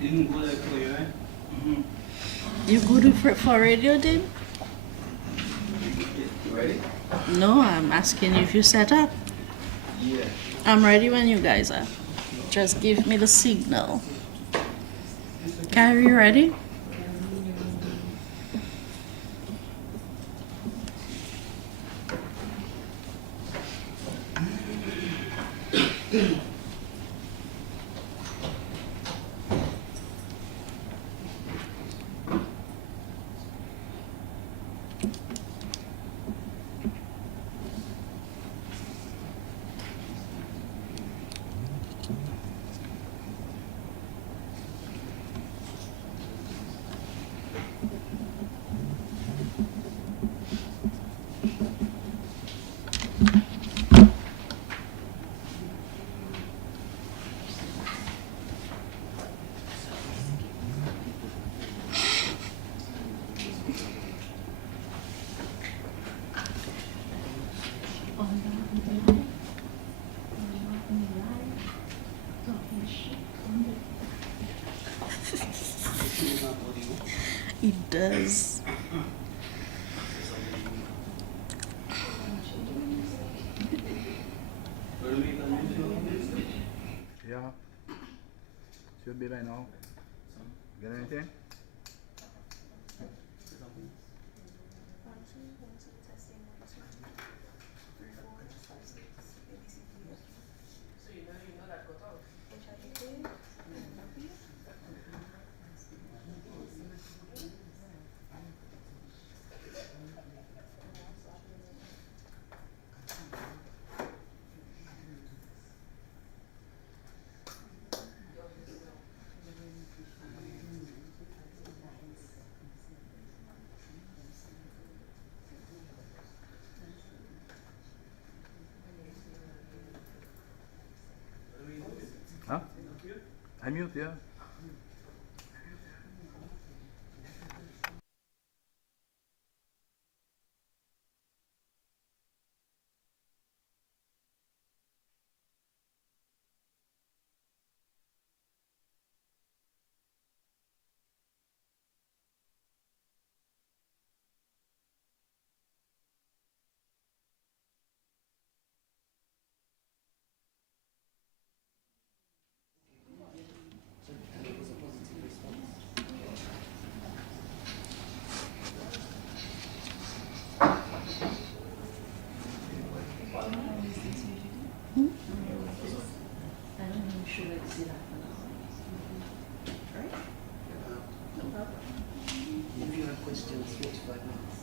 Didn't go there for you, eh? You good for radio, Dave? You ready? No, I'm asking if you set up. Yeah. I'm ready when you guys are. Just give me the signal. Carrie, you ready? It does. Yeah. Should be by now. Get anything? Huh? I mute, yeah. If you have questions, 45 minutes.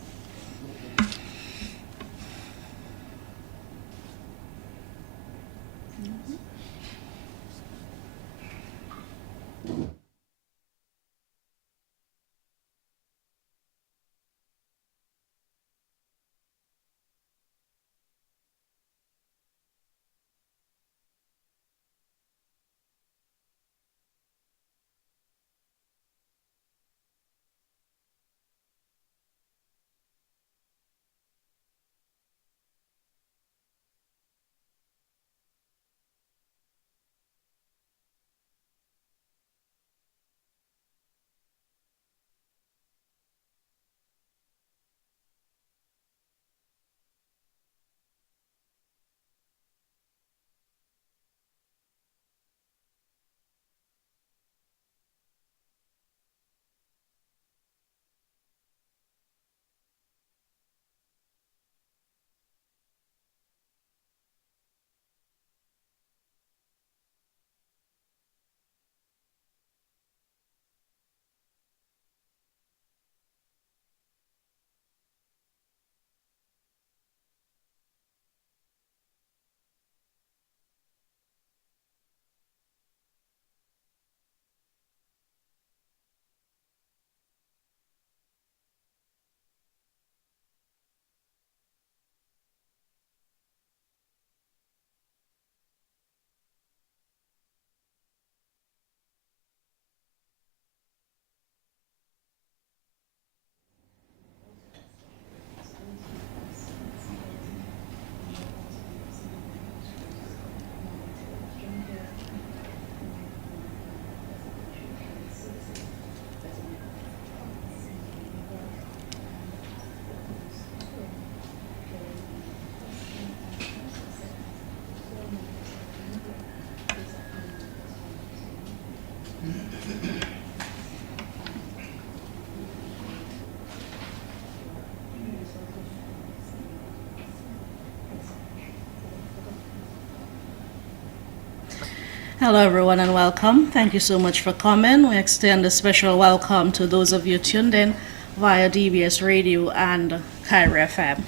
Hello, everyone, and welcome. Thank you so much for coming. We extend a special welcome to those of you tuned in via DBS Radio and Kyra FM.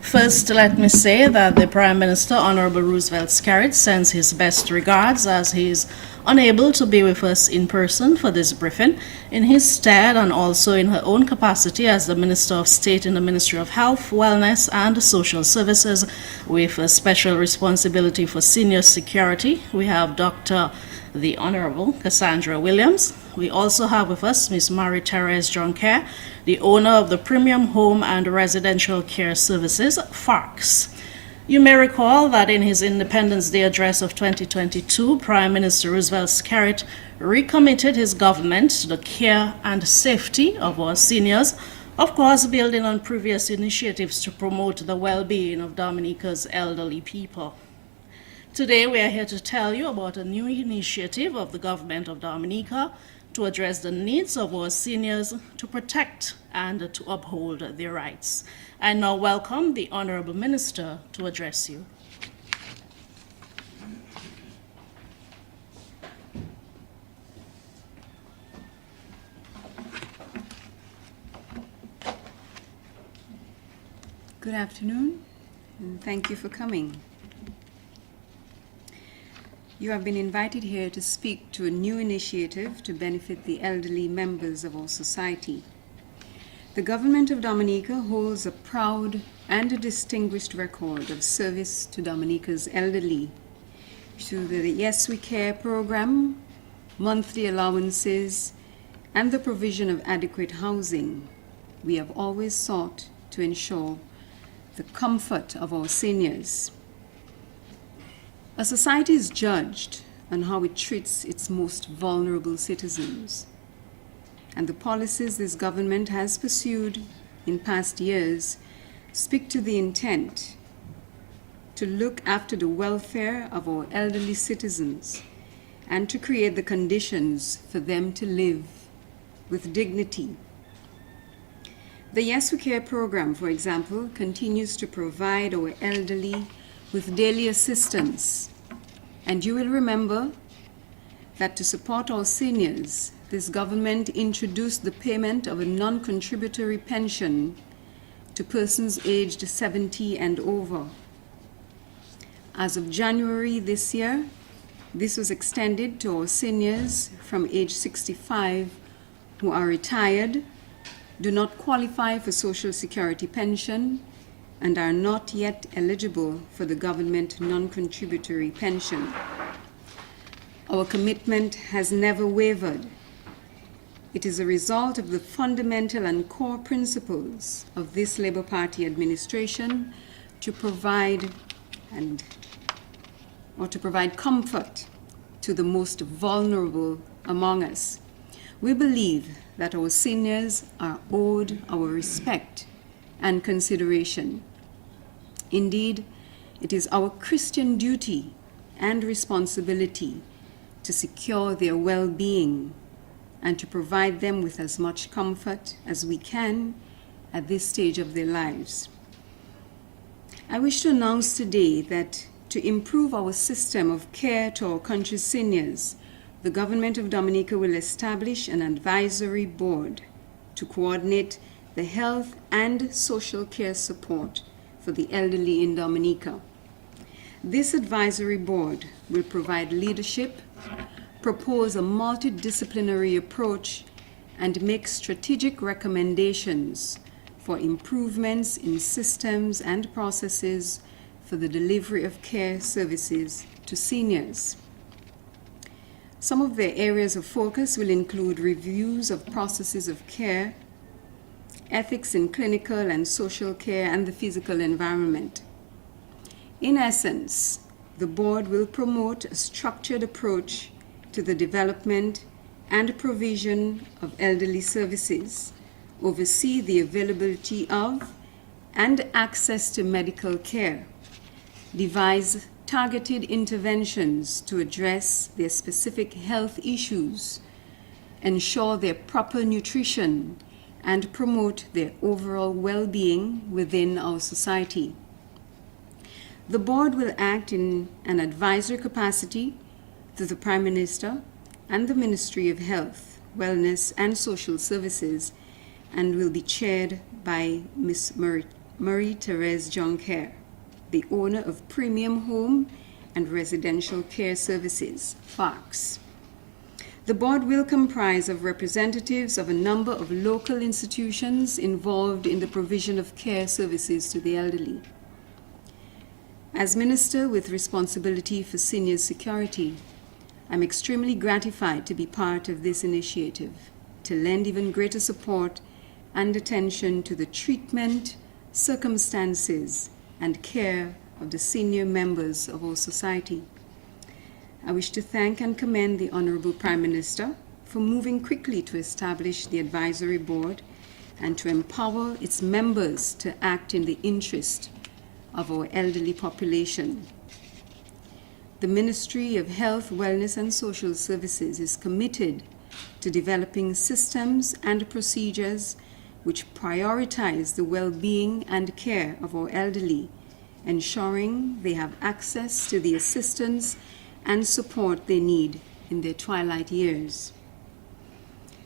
First, let me say that the Prime Minister, Honorable Roosevelt Skerrit, sends his best regards as he is unable to be with us in person for this briefing. In his stead, and also in her own capacity as the Minister of State in the Ministry of Health, Wellness and Social Services, with a special responsibility for senior security, we have Dr. the Honorable Cassandra Williams. We also have with us Ms. Marie-Therese Jonker, the owner of the Premium Home and Residential Care Services, FARCS. You may recall that in his Independence Day address of 2022, Prime Minister Roosevelt Skerrit recommitted his government to the care and safety of our seniors, of course building on previous initiatives to promote the well-being of Dominica's elderly people. Today we are here to tell you about a new initiative of the government of Dominica to address the needs of our seniors, to protect and to uphold their rights. I now welcome the Honorable Minister to address you. Good afternoon, and thank you for coming. You have been invited here to speak to a new initiative to benefit the elderly members of our society. The government of Dominica holds a proud and a distinguished record of service to Dominica's elderly through the Yes We Care program, monthly allowances, and the provision of adequate housing. We have always sought to ensure the comfort of our seniors. A society is judged on how it treats its most vulnerable citizens. And the policies this government has pursued in past years speak to the intent to look after the welfare of our elderly citizens and to create the conditions for them to live with dignity. The Yes We Care program, for example, continues to provide our elderly with daily assistance. And you will remember that to support our seniors, this government introduced the payment of a non-contributory pension to persons aged 70 and over. As of January this year, this was extended to our seniors from age 65 who are retired, do not qualify for Social Security pension, and are not yet eligible for the government non-contributory pension. Our commitment has never wavered. It is a result of the fundamental and core principles of this Labour Party administration to provide comfort to the most vulnerable among us. We believe that our seniors are owed our respect and consideration. Indeed, it is our Christian duty and responsibility to secure their well-being and to provide them with as much comfort as we can at this stage of their lives. I wish to announce today that to improve our system of care to our country's seniors, the government of Dominica will establish an advisory board to coordinate the health and social care support for the elderly in Dominica. This advisory board will provide leadership, propose a multidisciplinary approach, and make strategic recommendations for improvements in systems and processes for the delivery of care services to seniors. Some of their areas of focus will include reviews of processes of care, ethics in clinical and social care, and the physical environment. In essence, the board will promote a structured approach to the development and provision of elderly services, oversee the availability of and access to medical care, devise targeted interventions to address their specific health issues, ensure their proper nutrition, and promote their overall well-being within our society. The board will act in an advisory capacity to the Prime Minister and the Ministry of Health, Wellness and Social Services, and will be chaired by Ms. Marie-Therese Jonker, the owner of Premium Home and Residential Care Services, FARCS. The board will comprise of representatives of a number of local institutions involved in the provision of care services to the elderly. As Minister with responsibility for senior security, I'm extremely gratified to be part of this initiative, to lend even greater support and attention to the treatment, circumstances, and care of the senior members of our society. I wish to thank and commend the Honorable Prime Minister for moving quickly to establish the advisory board and to empower its members to act in the interest of our elderly population. The Ministry of Health, Wellness and Social Services is committed to developing systems and procedures which prioritize the well-being and care of our elderly, ensuring they have access to the assistance and support they need in their twilight years.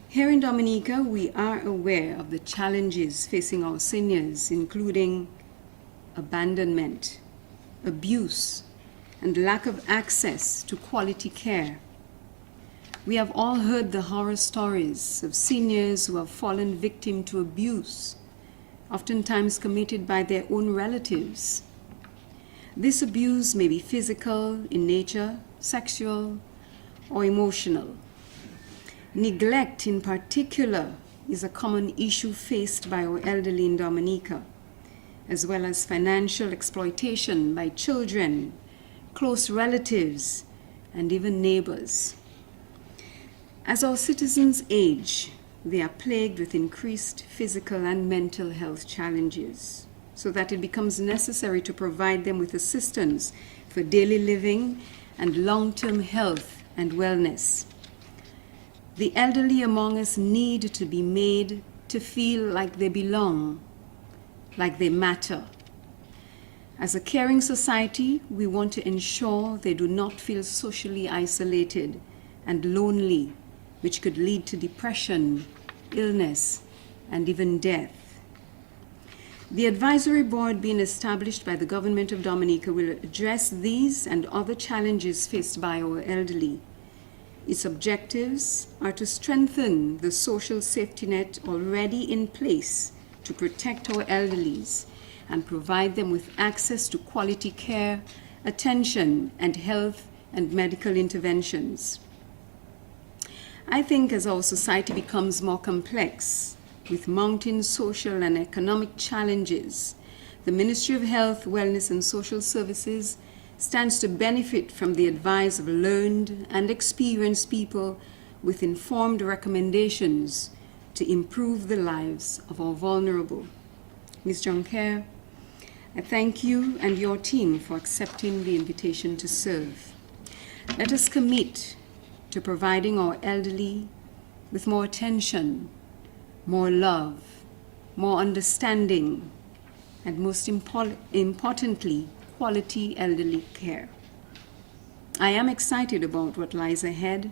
Here in Dominica, we are aware of the challenges facing our seniors, including abandonment, abuse, and lack of access to quality care. We have all heard the horror stories of seniors who have fallen victim to abuse, oftentimes committed by their own relatives. This abuse may be physical in nature, sexual, or emotional. Neglect in particular is a common issue faced by our elderly in Dominica, as well as financial exploitation by children, close relatives, and even neighbors. As our citizens age, they are plagued with increased physical and mental health challenges, so that it becomes necessary to provide them with assistance for daily living and long-term health and wellness. The elderly among us need to be made to feel like they belong, like they matter. As a caring society, we want to ensure they do not feel socially isolated and lonely, which could lead to depression, illness, and even death. The advisory board being established by the government of Dominica will address these and other challenges faced by our elderly. Its objectives are to strengthen the social safety net already in place to protect our elderlies and provide them with access to quality care, attention, and health and medical interventions. I think as our society becomes more complex, with mounting social and economic challenges, the Ministry of Health, Wellness and Social Services stands to benefit from the advice of learned and experienced people with informed recommendations to improve the lives of our vulnerable. Ms. Jonker, I thank you and your team for accepting the invitation to serve. Let us commit to providing our elderly with more attention, more love, more understanding, and most importantly, quality elderly care. I am excited about what lies ahead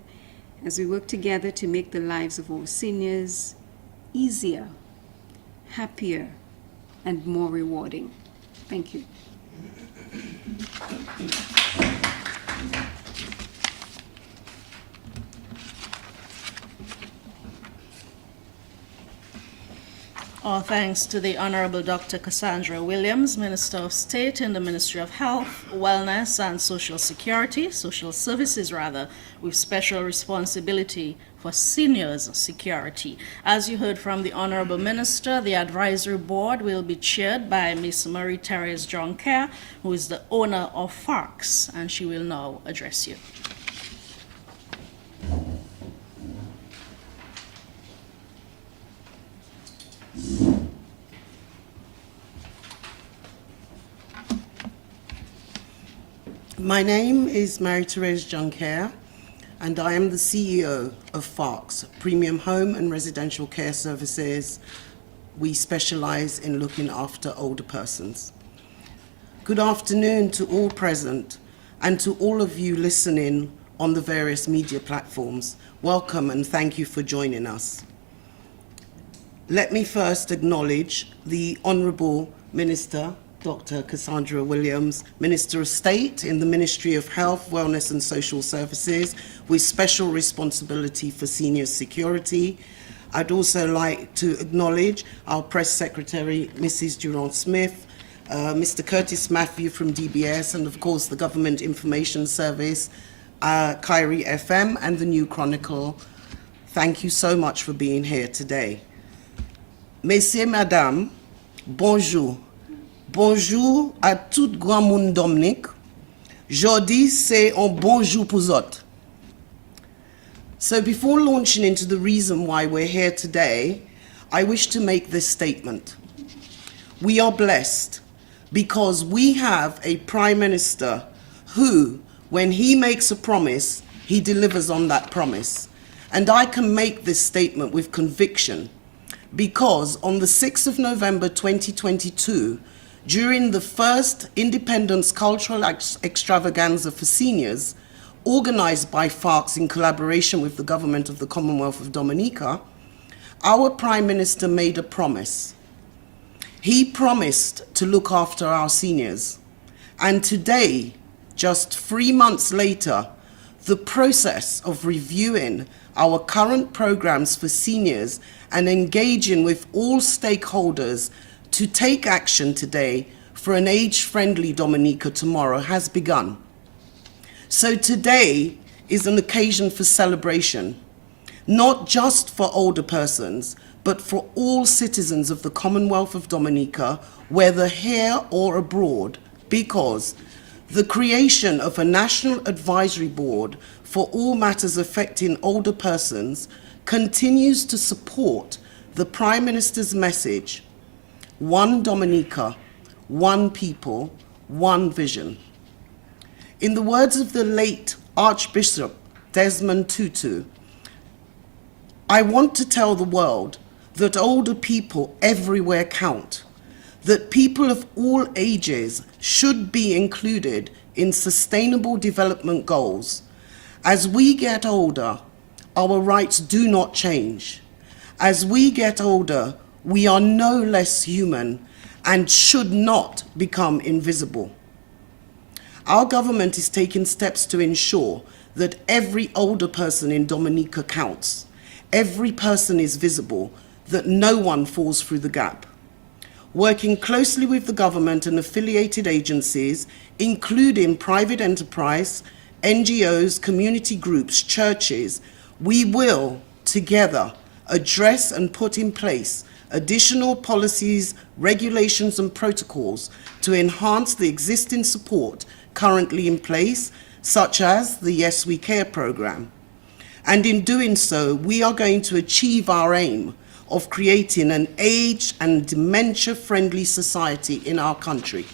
as we work together to make the lives of our seniors easier, happier, and more rewarding. Thank you. All thanks to the Honorable Dr. Cassandra Williams, Minister of State in the Ministry of Health, Wellness and Social Services, with special responsibility for seniors' security. As you heard from the Honorable Minister, the advisory board will be chaired by Ms. Marie-Therese Jonker, who is the owner of FARCS, and she will now address you. My name is Marie-Therese Jonker, and I am the CEO of FARCS, Premium Home and Residential Care Services. We specialize in looking after older persons. Good afternoon to all present and to all of you listening on the various media platforms. Welcome and thank you for joining us. Let me first acknowledge the Honourable Minister, Dr. Cassandra Williams, Minister of State in the Ministry of Health, Wellness and Social Services, with special responsibility for senior security. I'd also like to acknowledge our Press Secretary, Mrs. Durand-Smith, Mr. Curtis Matthew from DBS, and of course the Government Information Service, Kyrie FM and the New Chronicle. Thank you so much for being here today. Messieurs, Madame, bonjour. Bonjour à tout grand monde Dominique. Jodi, c'est un bonjour pour autres. So before launching into the reason why we're here today, I wish to make this statement. We are blessed because we have a Prime Minister who, when he makes a promise, he delivers on that promise. And I can make this statement with conviction because on the 6th of November 2022, during the first Independence Cultural Extravaganza for Seniors, organized by FARCS in collaboration with the government of the Commonwealth of Dominica, our Prime Minister made a promise. He promised to look after our seniors. And today, just 3 months later, the process of reviewing our current programs for seniors and engaging with all stakeholders to take action today for an age-friendly Dominica tomorrow has begun. So today is an occasion for celebration, not just for older persons, but for all citizens of the Commonwealth of Dominica, whether here or abroad, because the creation of a National Advisory Board for all matters affecting older persons continues to support the Prime Minister's message, one Dominica, one people, one vision. In the words of the late Archbishop Desmond Tutu, I want to tell the world that older people everywhere count, that people of all ages should be included in sustainable development goals. As we get older, our rights do not change. As we get older, we are no less human and should not become invisible. Our government is taking steps to ensure that every older person in Dominica counts, every person is visible, that no one falls through the gap. Working closely with the government and affiliated agencies, including private enterprise, NGOs, community groups, churches, we will together address and put in place additional policies, regulations and protocols to enhance the existing support currently in place, such as the Yes We Care program. And in doing so, we are going to achieve our aim of creating an age and dementia-friendly society in our country.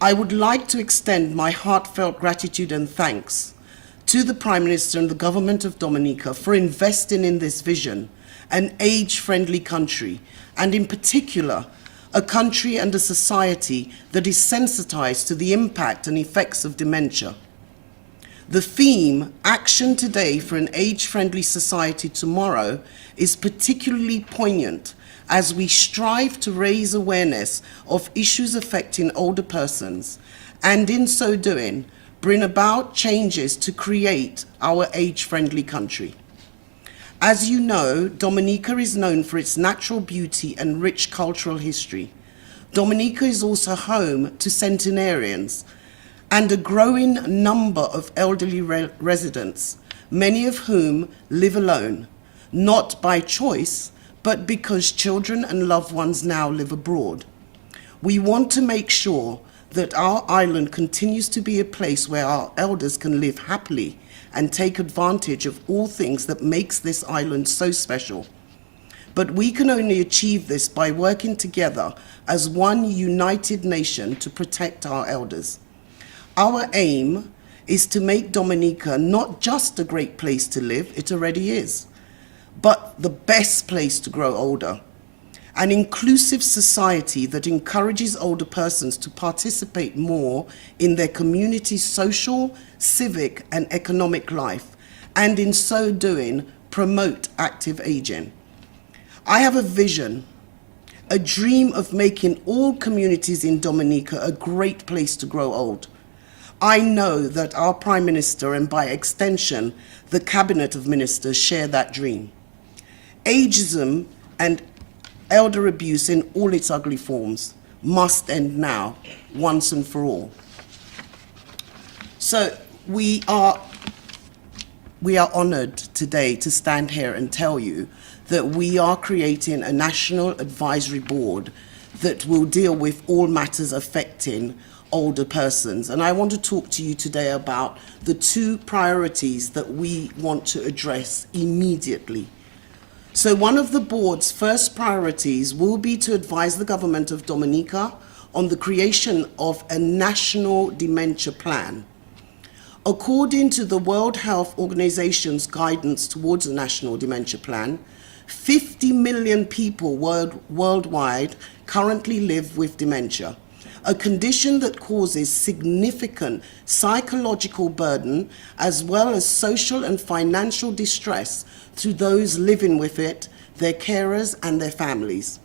I would like to extend my heartfelt gratitude and thanks to the Prime Minister and the Government of Dominica for investing in this vision, an age-friendly country, and in particular, a country and a society that is sensitized to the impact and effects of dementia. The theme, Action Today for an Age-Friendly Society Tomorrow, is particularly poignant as we strive to raise awareness of issues affecting older persons, and in so doing, bring about changes to create our age-friendly country. As you know, Dominica is known for its natural beauty and rich cultural history. Dominica is also home to centenarians and a growing number of elderly residents, many of whom live alone, not by choice, but because children and loved ones now live abroad. We want to make sure that our island continues to be a place where our elders can live happily and take advantage of all things that makes this island so special. But we can only achieve this by working together as one united nation to protect our elders. Our aim is to make Dominica not just a great place to live, it already is, but the best place to grow older. an inclusive society that encourages older persons to participate more in their community's social, civic, and economic life, and in so doing, promote active aging. I have a vision, a dream of making all communities in Dominica a great place to grow old. I know that our Prime Minister, and by extension, the Cabinet of Ministers, share that dream. Ageism and elder abuse in all its ugly forms must end now, once and for all. So we are honored today to stand here and tell you that we are creating a national advisory board that will deal with all matters affecting older persons. And I want to talk to you today about the two priorities that we want to address immediately. So one of the board's first priorities will be to advise the government of Dominica on the creation of a national dementia plan. According to the World Health Organization's guidance towards a national dementia plan, 50 million people worldwide currently live with dementia, a condition that causes significant psychological burden as well as social and financial distress to those living with it, their carers, and their families.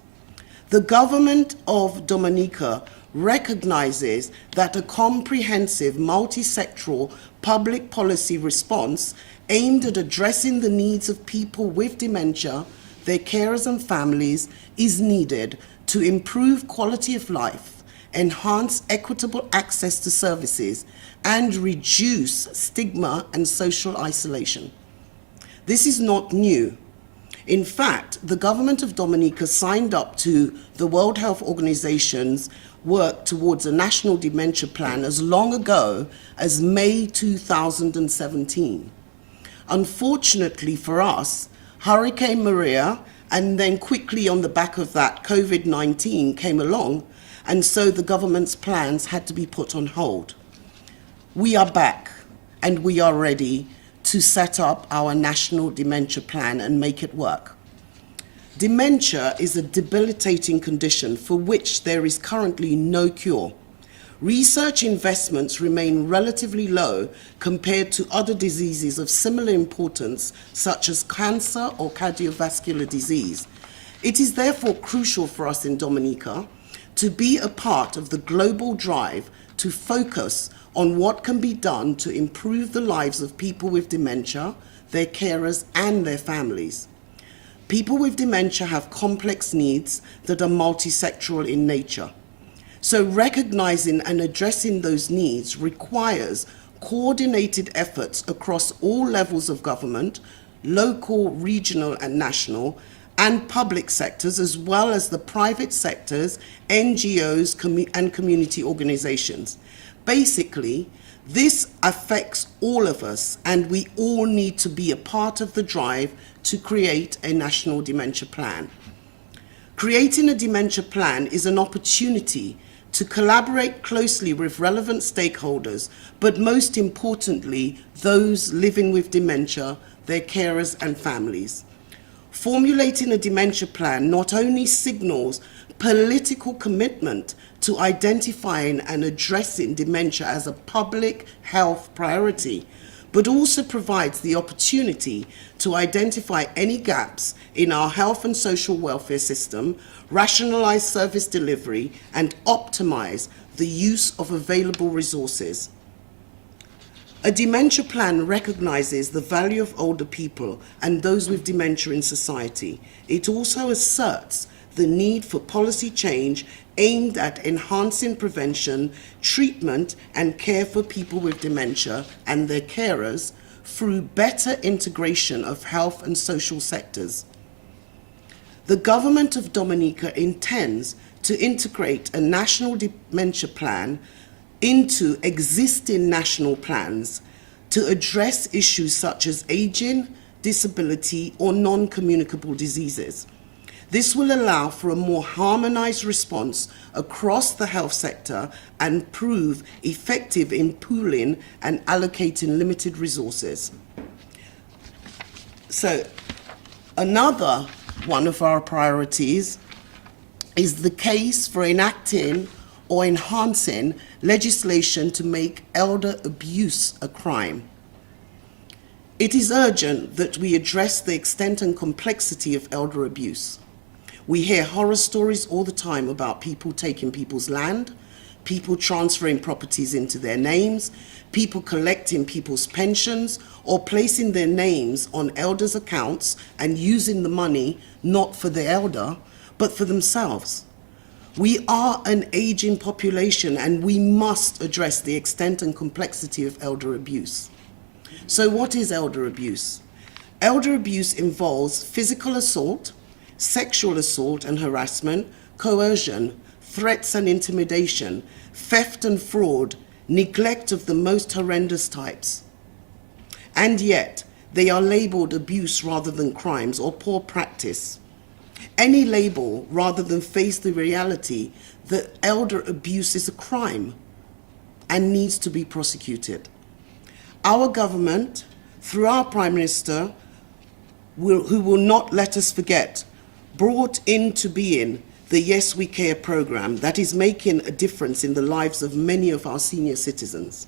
The government of Dominica recognizes that a comprehensive multi-sectoral public policy response aimed at addressing the needs of people with dementia, their carers and families is needed to improve quality of life, enhance equitable access to services, and reduce stigma and social isolation. This is not new. In fact, the government of Dominica signed up to the World Health Organization's work towards a national dementia plan as long ago as May 2017. Unfortunately for us, Hurricane Maria, and then quickly on the back of that, COVID-19 came along, and so the government's plans had to be put on hold. We are back, and we are ready to set up our national dementia plan and make it work. Dementia is a debilitating condition for which there is currently no cure. Research investments remain relatively low compared to other diseases of similar importance, such as cancer or cardiovascular disease. It is therefore crucial for us in Dominica to be a part of the global drive to focus on what can be done to improve the lives of people with dementia, their carers, and their families. People with dementia have complex needs that are multisectoral in nature. So recognizing and addressing those needs requires coordinated efforts across all levels of government, local, regional, and national, and public sectors, as well as the private sectors, NGOs, and community organizations. Basically, this affects all of us, and we all need to be a part of the drive to create a national dementia plan. Creating a dementia plan is an opportunity to collaborate closely with relevant stakeholders, but most importantly, those living with dementia, their carers, and families. Formulating a dementia plan not only signals political commitment to identifying and addressing dementia as a public health priority, but also provides the opportunity to identify any gaps in our health and social welfare system, rationalize service delivery, and optimize the use of available resources. A dementia plan recognizes the value of older people and those with dementia in society. It also asserts the need for policy change aimed at enhancing prevention, treatment, and care for people with dementia and their carers through better integration of health and social sectors. The government of Dominica intends to integrate a national dementia plan into existing national plans to address issues such as aging, disability, or non-communicable diseases. This will allow for a more harmonized response across the health sector and prove effective in pooling and allocating limited resources. So, another one of our priorities is the case for enacting or enhancing legislation to make elder abuse a crime. It is urgent that we address the extent and complexity of elder abuse. We hear horror stories all the time about people taking people's land, people transferring properties into their names, people collecting people's pensions, or placing their names on elders' accounts and using the money not for the elder, but for themselves. We are an aging population and we must address the extent and complexity of elder abuse. So what is elder abuse? Elder abuse involves physical assault, sexual assault and harassment, coercion, threats and intimidation, theft and fraud, neglect of the most horrendous types. And yet, they are labeled abuse rather than crimes or poor practice. Any label rather than face the reality that elder abuse is a crime and needs to be prosecuted. Our government, through our Prime Minister, who will not let us forget, brought into being the Yes We Care program that is making a difference in the lives of many of our senior citizens.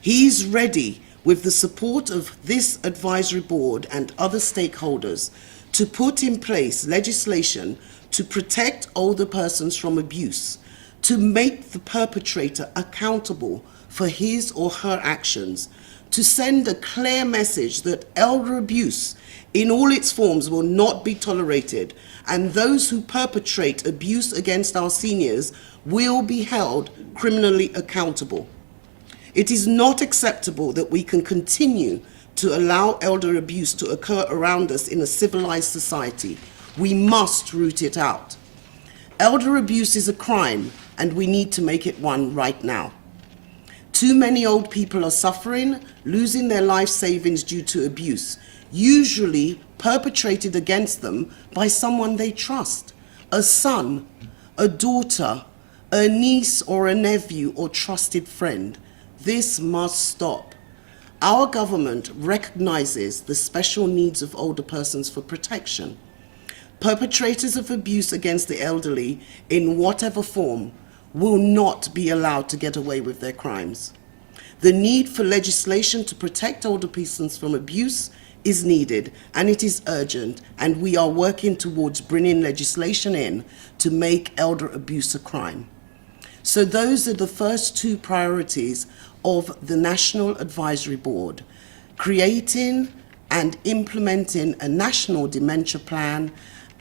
He is ready, with the support of this advisory board and other stakeholders, to put in place legislation to protect older persons from abuse, to make the perpetrator accountable for his or her actions, to send a clear message that elder abuse in all its forms will not be tolerated, and those who perpetrate abuse against our seniors will be held criminally accountable. It is not acceptable that we can continue to allow elder abuse to occur around us in a civilized society. We must root it out. Elder abuse is a crime, and we need to make it one right now. Too many old people are suffering, losing their life savings due to abuse, usually perpetrated against them by someone they trust, a son, a daughter, a niece or a nephew or trusted friend. This must stop. Our government recognizes the special needs of older persons for protection. Perpetrators of abuse against the elderly, in whatever form, will not be allowed to get away with their crimes. The need for legislation to protect older persons from abuse is needed, and it is urgent, and we are working towards bringing legislation in to make elder abuse a crime. So those are the first two priorities of the National Advisory Board: creating and implementing a national dementia plan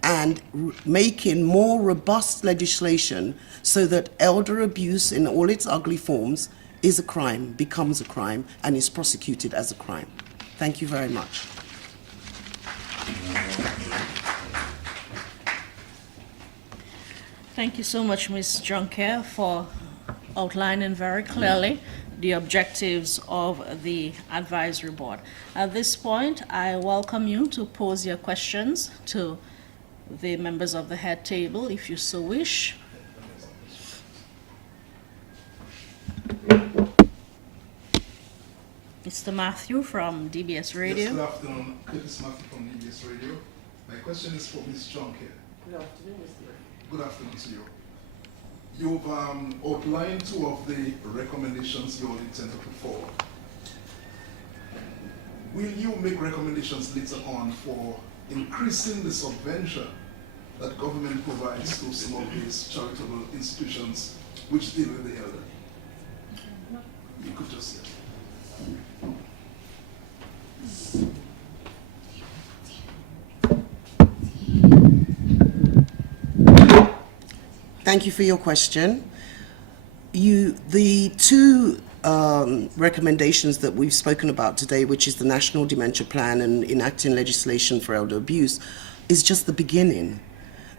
and making more robust legislation so that elder abuse in all its ugly forms is a crime, becomes a crime, and is prosecuted as a crime. Thank you very much. Thank you so much, Ms. Juncker, for outlining very clearly the objectives of the advisory board. At this point, I welcome you to pose your questions to the members of the head table, if you so wish. Mr. Matthew from DBS Radio. Yes, good afternoon. Curtis Matthew from DBS Radio. My question is for Ms. Juncker. Good afternoon, Mr. Good afternoon to you. You've outlined two of the recommendations you all intend to put forward. Will you make recommendations later on for increasing the subvention that government provides to some of these charitable institutions which deal with the elderly? You could just say. Thank you for your question. The two recommendations that we've spoken about today, which is the National Dementia Plan and enacting legislation for elder abuse, is just the beginning.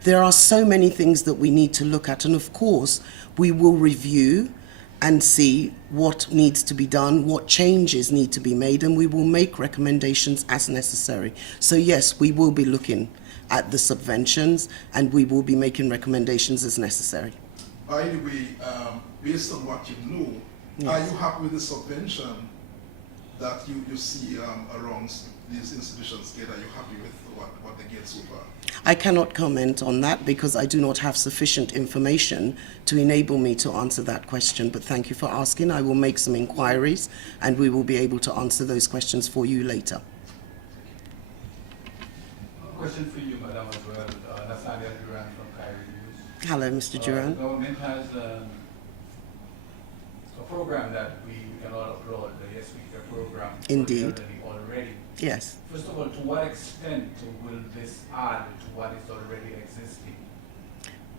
There are so many things that we need to look at, and of course, we will review and see what needs to be done, what changes need to be made, and we will make recommendations as necessary. So yes, we will be looking at the subventions, and we will be making recommendations as necessary. By the way, based on what you know, Yes. are you happy with the subvention that you see around these institutions get? Are you happy with what they get so far? I cannot comment on that because I do not have sufficient information to enable me to answer that question, but thank you for asking. I will make some inquiries and we will be able to answer those questions for you later. Question for you, Madam, as well. Nathaniel Duran from Cairo News. Hello, Mr. The Duran. government has a program that we can all applaud, the Yes We Care program. for the Indeed. elderly already. Yes. First of all, to what extent will this add to what is already existing?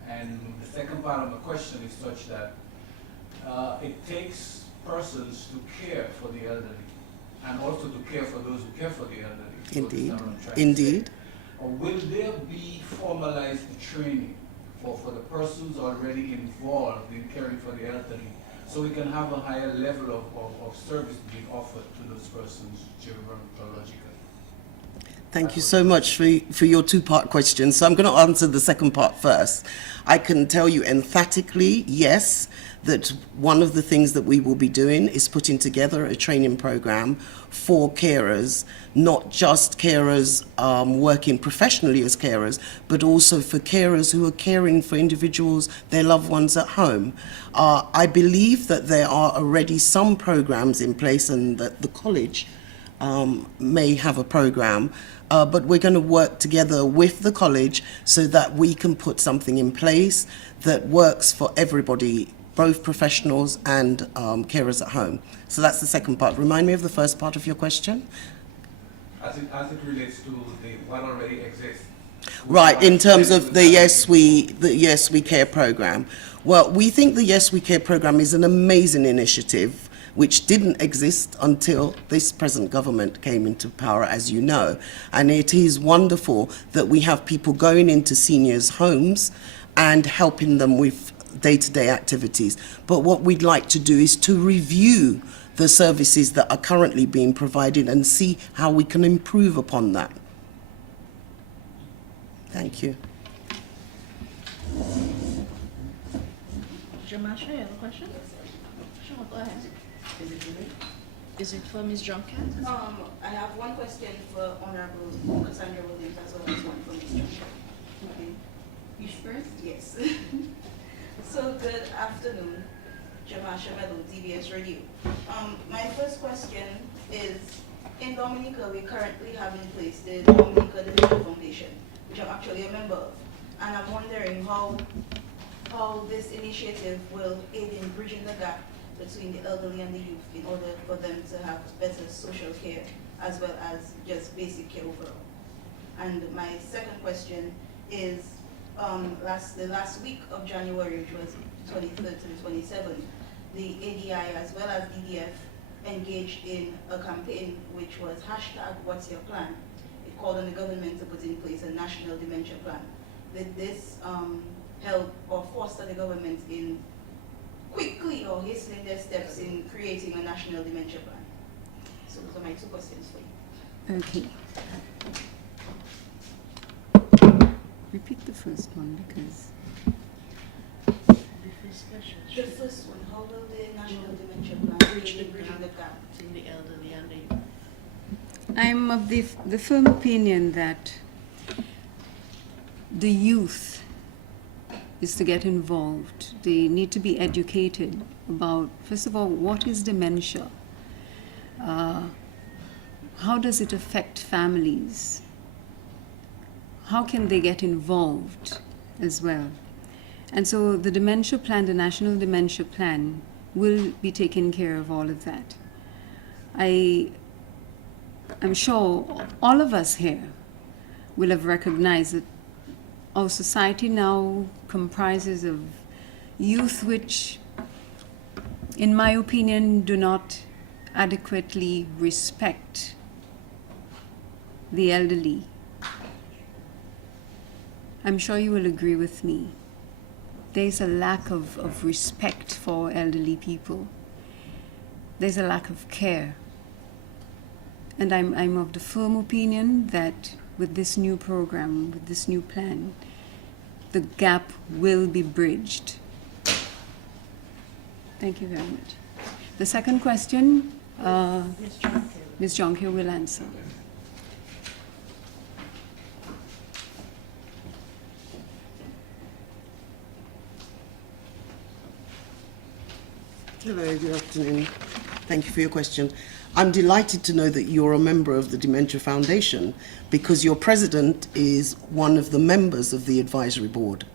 And the second part of the question is such that it takes persons to care for the elderly and also to care for those who care for the elderly. So Indeed. that's what I'm trying to Indeed. say. Will there be formalized training for the persons already involved in caring for the elderly so we can have a higher level of service being offered to those persons gerontologically? Thank you so much for your two-part question. So I'm going to answer the second part first. I can tell you emphatically, yes, that one of the things that we will be doing is putting together a training program for carers, not just carers working professionally as carers, but also for carers who are caring for individuals, their loved ones at home. I believe that there are already some programs in place and that the college may have a program, but we're going to work together with the college so that we can put something in place that works for everybody, both professionals and carers at home. So that's the second part. Remind me of the first part of your question. As it relates to what already exists. Right, in terms of the Yes We Care program. Well, we think the Yes We Care program is an amazing initiative which didn't exist until this present government came into power, as you know. And it is wonderful that we have people going into seniors' homes and helping them with day-to-day activities. But what we'd like to do is to review the services that are currently being provided and see how we can improve upon that. Thank you. Jamasha, you have a question? Sure, go ahead. Is it for me? Is it for Ms. Juncan? I have one question for Honorable Cassandra Williams as well as one for Ms. Juncan. Okay. You first? Yes. So good afternoon, Jamasha Mello, DBS Radio. My first question is, in Dominica, we currently have in place the Dominica Dementia Foundation, which I'm actually a member of. And I'm wondering how this initiative will aid in bridging the gap between the elderly and the youth in order for them to have better social care as well as just basic care overall. And my second question is, the last week of January, which was 23rd to the 27th, the ADI as well as DDF engaged in a campaign which was #What's Your Plan? It called on the government to put in place a national dementia plan. Did this help or foster the government in quickly or hastening their steps in creating a national dementia plan? So those are my two questions for you. Okay. Repeat the first one because The first one, how will the national dementia plan Bridge the bridge the gap? between the elderly and the youth. I'm of the firm opinion that the youth is to get involved. They need to be educated about, first of all, what is dementia? How does it affect families? How can they get involved as well? And so the dementia plan, the National Dementia Plan, will be taking care of all of that. I'm sure all of us here will have recognized that our society now comprises of youth which, in my opinion, do not adequately respect the elderly. I'm sure you will agree with me. There's a lack of respect for elderly people. There's a lack of care. And I'm of the firm opinion that with this new program, with this new plan, the gap will be bridged. Thank you very much. The second question, Ms. Jonker will answer. Hello, good afternoon. Thank you for your question. I'm delighted to know that you're a member of the Dementia Foundation because your president is one of the members of the advisory board.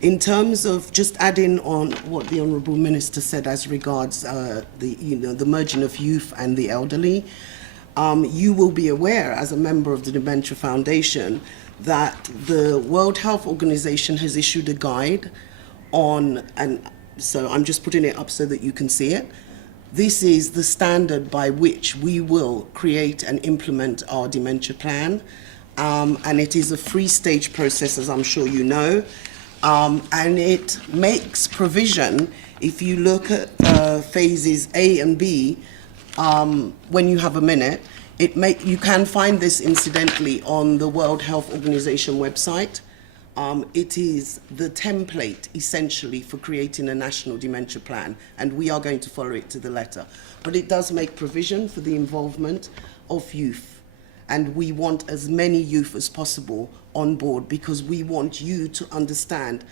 In terms of just adding on what the Honourable Minister said as regards the merging of youth and the elderly, you will be aware as a member of the Dementia Foundation that the World Health Organization has issued a guide on, and so I'm just putting it up so that you can see it. This is the standard by which we will create and implement our dementia plan. And it is a three-stage process, as I'm sure you know. And it makes provision, if you look at phases A and B, when you have a minute, you can find this incidentally on the World Health Organization website. It is the template, essentially, for creating a national dementia plan, and we are going to follow it to the letter. But it does make provision for the involvement of youth, and we want as many youth as possible on board because we want you to understand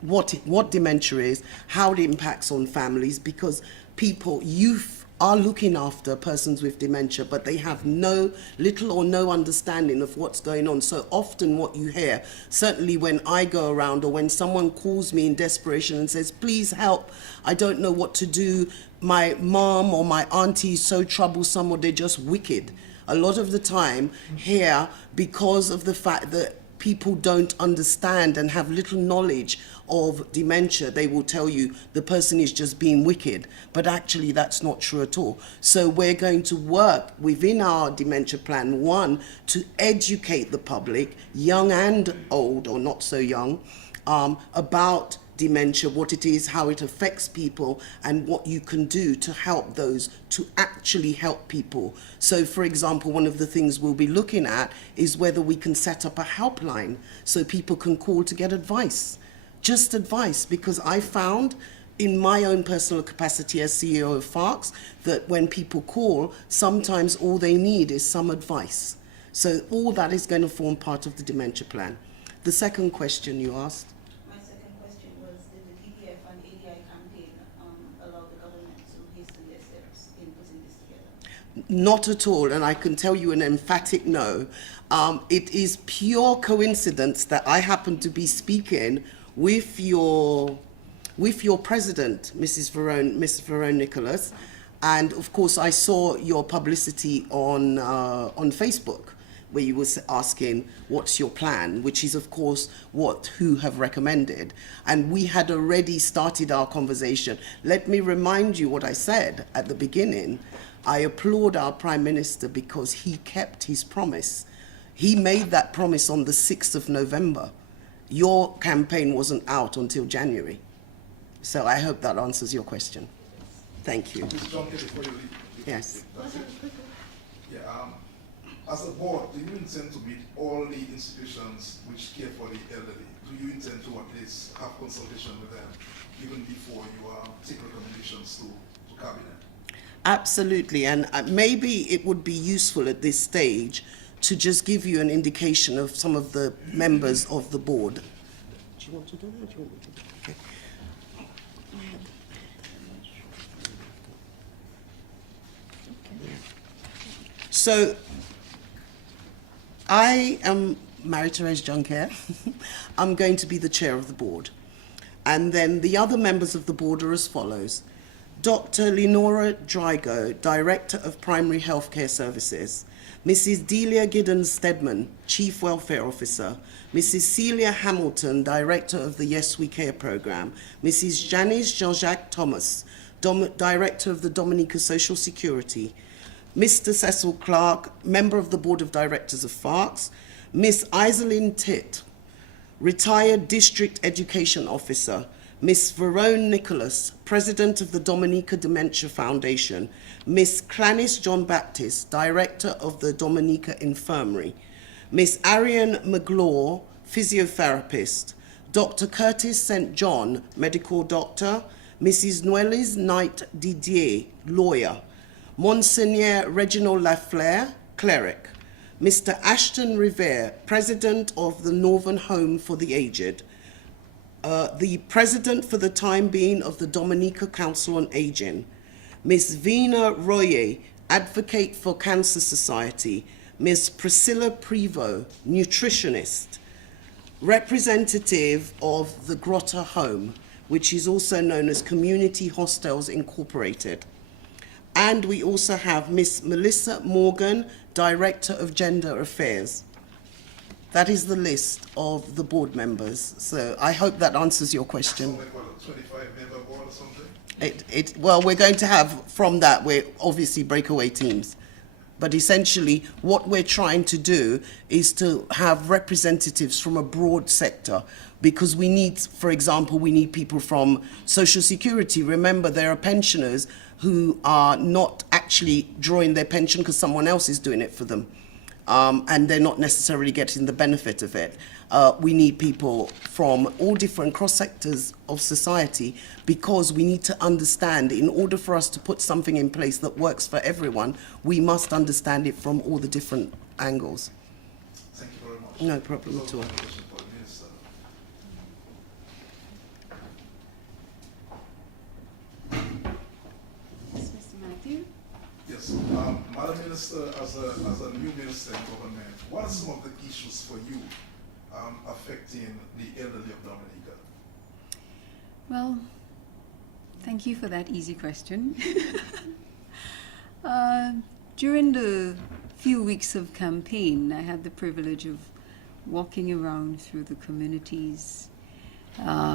what dementia is, how it impacts on families, because youth are looking after persons with dementia, but they have little or no understanding of what's going on. So often what you hear, certainly when I go around or when someone calls me in desperation and says, please help, I don't know what to do, my mom or my auntie is so troublesome or they're just wicked. A lot of the time here, because of the fact that people don't understand and have little knowledge of dementia, they will tell you the person is just being wicked, but actually that's not true at all. So we're going to work within our dementia plan, one, to educate the public, young and old or not so young, about dementia, what it is, how it affects people, and what you can do to help those to actually help people. So, for example, one of the things we'll be looking at is whether we can set up a helpline so people can call to get advice. Just advice, because I found in my own personal capacity as CEO of FARCS that when people call, sometimes all they need is some advice. So all that is going to form part of the dementia plan. The second question you asked? Not at all, and I can tell you an emphatic no. It is pure coincidence that I happen to be speaking with your president, Miss Verone Nicholas, and of course I saw your publicity on Facebook, where you were asking what's your plan, which is of course who have recommended, and we had already started our conversation. Let me remind you what I said at the beginning. I applaud our Prime Minister because he kept his promise. He made that promise on the 6th of November. Your campaign wasn't out until January. So I hope that answers your question. Thank you. Ms. Jonker, before you leave. Yes. Yeah, as a board, do you intend to meet all the institutions which care for the elderly? Do you intend to at least have consultation with them even before you take recommendations to Cabinet? Absolutely, and maybe it would be useful at this stage to just give you an indication of some of the members of the board. Do you want to do that? Do you want me to do that? Okay. So, I am Marie-Thérèse Jonker. I'm going to be the chair of the board. And then the other members of the board are as follows. Dr. Lenora Drygo, Director of Primary Healthcare Services, Mrs. Delia Giddens-Stedman, Chief Welfare Officer, Mrs. Celia Hamilton, Director of the Yes We Care Programme, Mrs. Janice Jean-Jacques Thomas, Director of the Dominica Social Security, Mr. Cecil Clark, Member of the Board of Directors of FARCS, Miss Iselin Titt, Retired District Education Officer, Miss Verone Nicholas, President of the Dominica Dementia Foundation, Miss Clanis John Baptist, Director of the Dominica Infirmary, Miss Arian McGlaw, Physiotherapist, Dr. Curtis St. John, Medical Doctor, Mrs. Noelis Knight Didier, lawyer, Monseigneur Reginald Lafleur, cleric, Mr. Ashton Rivere, President of the Northern Home for the Aged, the President for the time being of the Dominica Council on Aging, Ms. Vina Royer, Advocate for Cancer Society, Ms. Priscilla Prevost, nutritionist, representative of the Grotta Home, which is also known as Community Hostels Incorporated. And we also have Ms. Melissa Morgan, Director of Gender Affairs. That is the list of the board members. So I hope that answers your question. So like what, a 25-member board or something? Well, we're going to have, from that, we're obviously breakaway teams. But essentially, what we're trying to do is to have representatives from a broad sector, because we need, for example, we need people from Social Security. Remember, there are pensioners who are not actually drawing their pension because someone else is doing it for them. And they're not necessarily getting the benefit of it. We need people from all different cross-sectors of society, because we need to understand, in order for us to put something in place that works for everyone, we must understand it from all the different angles. Thank you very much. No problem at So, all. question for the Minister. Yes, Mr. Matthew? Yes, Madam Minister, as a new minister in government, what are some of the issues for you affecting the elderly of Dominica? Well, thank you for that easy question. During the few weeks of campaign, I had the privilege of walking around through the communities,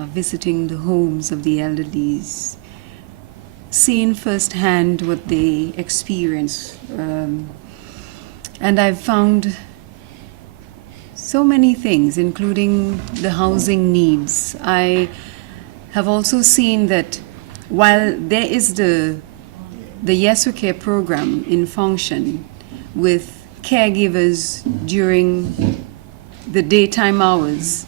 visiting the homes of the elderlies, seeing firsthand what they experience. And I've found so many things, including the housing needs. I have also seen that while there is the Yes We Care program in function with caregivers during the daytime hours,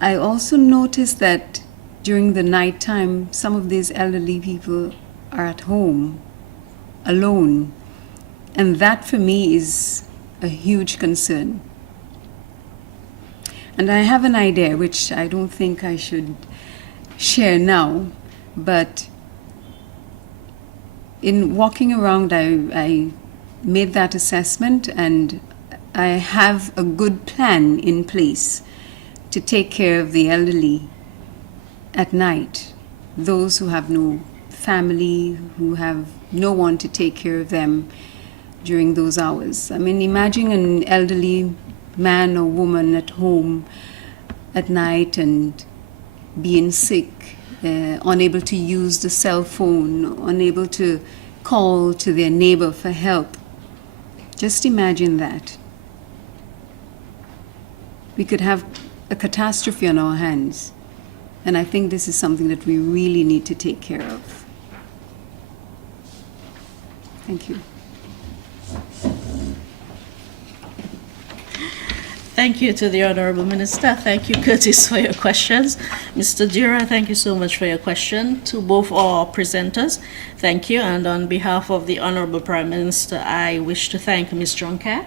I also noticed that during the nighttime, some of these elderly people are at home alone. And that for me is a huge concern. And I have an idea, which I don't think I should share now, but in walking around, I made that assessment, and I have a good plan in place to take care of the elderly at night, those who have no family, who have no one to take care of them during those hours. I mean, imagine an elderly man or woman at home at night and being sick, unable to use the cell phone, unable to call to their neighbor for help. Just imagine that. We could have a catastrophe on our hands. And I think this is something that we really need to take care of. Thank you. Thank you to the Honorable Minister. Thank you, Curtis, for your questions. Mr. Dura, thank you so much for your question. To both our presenters, thank you. And on behalf of the Honorable Prime Minister, I wish to thank Ms. Jonker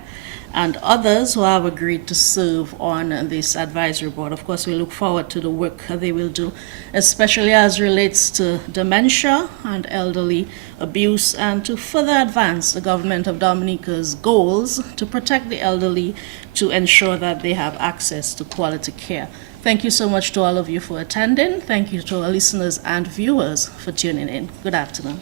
and others who have agreed to serve on this advisory board. Of course, we look forward to the work they will do, especially as relates to dementia and elderly abuse, and to further advance the government of Dominica's goals to protect the elderly, to ensure that they have access to quality care. Thank you so much to all of you for attending. Thank you to our listeners and viewers for tuning in. Good afternoon.